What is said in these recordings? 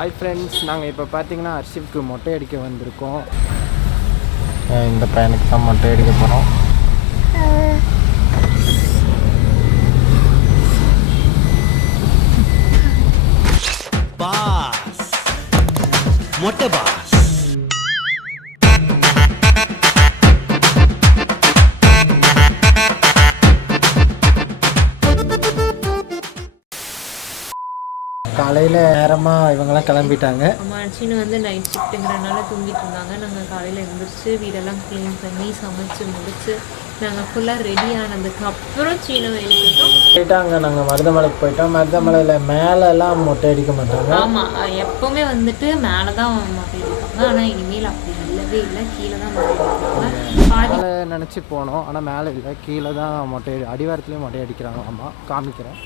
Hi friends, நாங்கள் இப்போ பார்த்தீங்கன்னா ஹர்ஷிப்க்கு மொட்டை அடிக்க வந்திருக்கோம். இந்த பையனுக்கு தான் மொட்டை அடிக்க போகிறோம். பாஸ் மொட்டை பாஸ். காலையில் நேரமாக இவங்கெல்லாம் கிளம்பிட்டாங்க. மனுஷனு வந்து நைட் ஷிஃப்ட்டுங்கிறனால தூங்கிட்டு இருந்தாங்க. நாங்கள் காலையில் எழுந்திரிச்சு வீடெல்லாம் க்ளீன் பண்ணி சமைச்சு முடிச்சு நாங்கள் ஃபுல்லாக ரெடி ஆனதுக்கு அப்புறம் சீன வெளிக்கிட்டோம். போயிட்டாங்க. நாங்கள் மருதமலைக்கு போயிட்டோம். மருதமலையில் மேலெல்லாம் மொட்டை அடிக்க மாட்டாங்க. ஆமாம், எப்போவுமே வந்துட்டு மேலே தான் மொட்டை அடிப்பாங்க. ஆனால் இனிமேல் அப்படி இல்லவே இல்லை, கீழே தான் மொட்டை அடிப்பாங்க. மேலே நினச்சி போனோம், ஆனால் மேலே இல்லை, கீழே தான் மொட்டை அடிவாரத்துலேயும் மொட்டை அடிக்கிறாங்க. ஆமாம், காமிக்கிறேன்.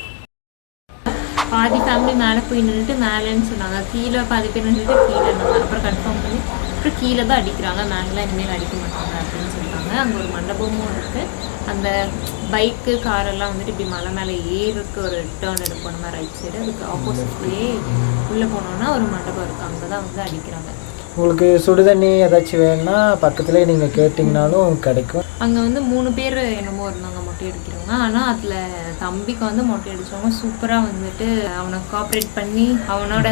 பாதி ஃபேமிலி மேலே போய் நின்றுட்டு மேலேன்னு சொன்னாங்க, கீழே பாதி பேர் நின்றுட்டு கீழே இருந்தாங்க. அப்புறம் கன்ஃபார்ம் பண்ணி அப்புறம் கீழே தான் அடிக்கிறாங்க, மேலாம் இனிமேல் அடிக்க மாட்டாங்க அப்படின்னு சொல்லிட்டாங்க. அங்கே ஒரு மண்டபமும் இருக்குது. அந்த பைக்கு காரெல்லாம் வந்துட்டு இப்படி மலை மேலே ஏறுக்கு ஒரு டேர்ன் எடுப்போம் நம்ம ரைட் சைடு. அதுக்கு ஆப்போசிட்லேயே உள்ளே போனோன்னா ஒரு மண்டபம் இருக்குது, அங்கே தான் வந்து அடிக்கிறாங்க. உங்களுக்கு சுடுதண்ணி ஏதாச்சும் வேணும்னா பக்கத்துலேயே நீங்கள் கேட்டிங்கனாலும் கிடைக்கும். அங்கே வந்து 3 பேர் என்னமோ இருந்தாங்க மொட்டை அடிக்கிறவங்க. ஆனால் அதில் தம்பிக்கு வந்து மொட்டை அடித்தவங்க சூப்பராக வந்துட்டு அவனை கோஆப்ரேட் பண்ணி அவனோட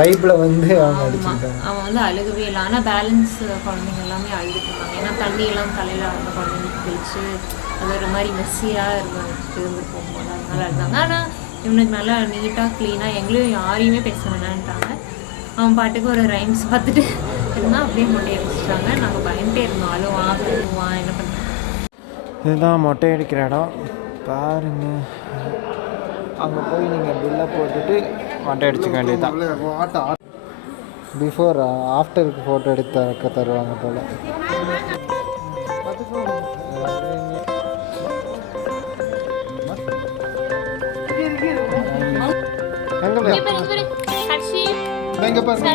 வைப்பில் வந்து அவங்க அடிச்சிருக்காங்க. அவன் வந்து அழுகவே இல்லை. ஆனால் பேலன்ஸ் குழந்தைங்க எல்லாமே அழுதுட்டு இருந்தாங்க. ஏன்னா தண்ணியெல்லாம் தலையில் அந்த குழந்தைங்களுக்கு தெளிச்சு அது ஒரு மாதிரி மெஸ்ஸியாக இருந்து போகும்போது அதனால அழுதாங்க. ஆனால் இவனுக்கு நல்லா நீட்டாக க்ளீனாக எங்களையும் யாரையுமே பேச வேணான்ட்டாங்க. அவன் பாட்டுக்கு ஒரு ரைம்ஸ் பார்த்துட்டு இருந்தால் அப்படியே மொட்டை அடிச்சிட்டாங்க. நாங்கள் பயந்துட்டே இருந்தோம், அழுவான் என்ன பண்ணுறோம். இதுதான் மொட்டை அடிக்கிற இடம் பாருங்க. அங்கே போய் நீங்கள் பில்லை போட்டுட்டு மொட்டை அடிச்சுக்க வேண்டியதுதான். பிஃபோர் ஆஃப்டருக்கு ஃபோட்டோ எடுத்து தருவாங்க போல். எங்கே பாருங்க.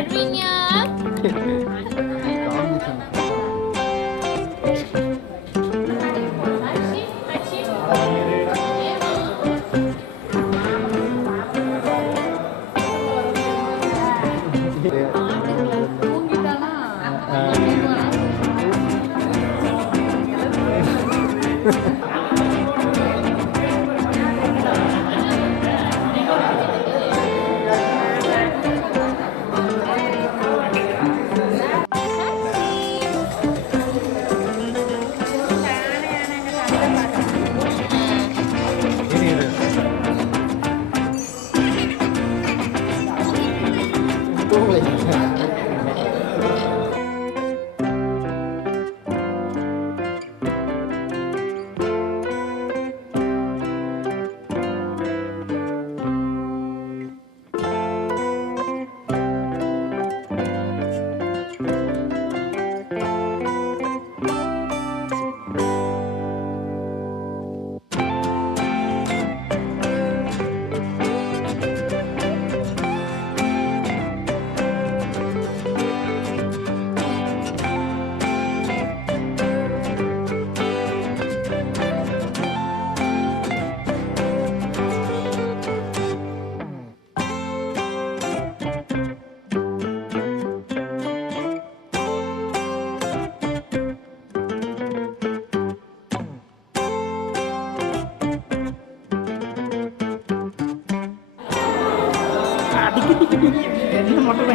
என்ன மட்டும்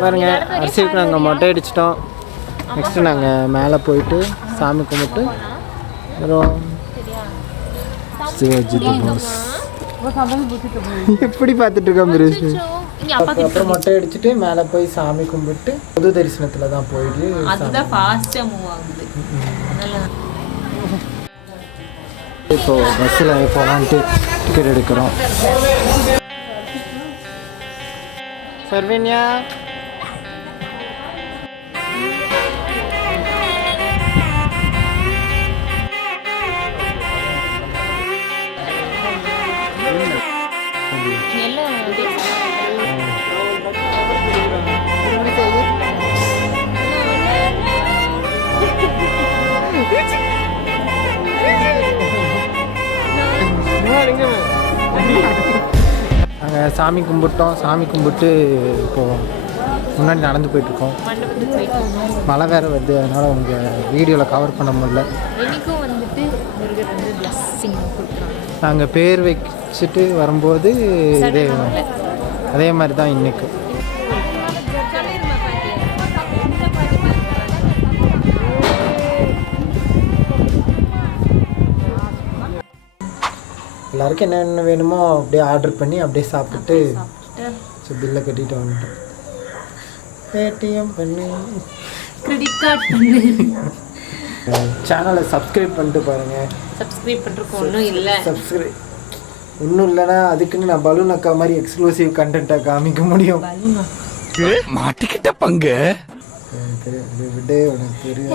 பாருங்க. அரிசிக்கு நாங்கள் மொட்டை அடிச்சிட்டோம். நெக்ஸ்ட்டு நாங்கள் மேலே போயிட்டு சாமி கும்பிட்டு அப்புறம் சிவாஜி பாஸ் எப்படி பார்த்துட்டு இருக்கோம். இங்கே அப்பா அப்புறம் மொட்டை அடிச்சுட்டு மேலே போய் சாமி கும்பிட்டு பொது தரிசனத்தில் தான் போயிட்டு அதுதான் ஃபாஸ்ட்டாக மூவ் ஆகுது. நல்லா இப்போ பஸ்ஸில் போகலான்ட்டு டிக்கெட் எடுக்கிறோம். சர்வேன்யா எல்லாம் அங்கே சாமி கும்பிட்டோம். சாமி கும்பிட்டு இப்போது முன்னாடி நடந்து போயிட்டுருக்கோம். மண்டபத்துக்கு போயிட்டு மழை வேறு வருது, அதனால் உங்கள் வீடியோவில் கவர் பண்ண முடியல. இன்னைக்கும் வந்துட்டு முருகர் வந்து பிளஸ்ஸிங் கொடுக்குறாங்க. நாங்கள் பேர் வச்சுட்டு வரும்போது அதே மாதிரி தான் இன்றைக்கும். எல்லாருக்கும் என்னென்ன வேணுமோ அப்படியே ஆர்டர் பண்ணி அப்படியே சாப்பிட்டு பில்லை கட்டிட்டு வந்துட்டோம். பேடிஎம் பண்ணி கிரெடிட் கார்டு பண்ணு. சேனலை சப்ஸ்கிரைப் பண்ணிட்டு பாருங்கள். சப்ஸ்கிரைப் பண்ணுறதுக்கு ஒன்றும் இல்லை. சப்ஸ்கிரைப் ஒன்றும் இல்லைன்னா அதுக்குன்னு நான் பலூன் அக்கா மாதிரி எக்ஸ்க்ளூசிவ் கண்டென்ட்டாக காமிக்க முடியும். மாட்டிக்கிட்ட பங்கு விடே உனக்கு தெரியும்,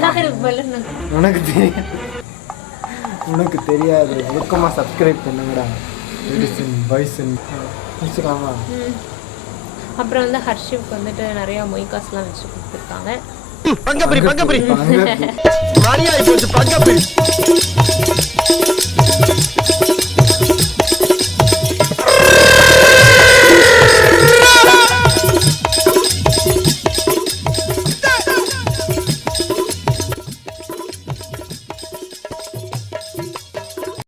உனக்கு தெரியாது. ஒழுக்கமாக சப்ஸ்கிரைப் பண்ணுங்கடா. வச்சுக்கலாமா? அப்புறம் வந்து ஹர்ஷிப்க்கு வந்துட்டு நிறைய மொய் காசுலாம் வச்சு கொடுத்துருக்காங்க. பங்கப்பரி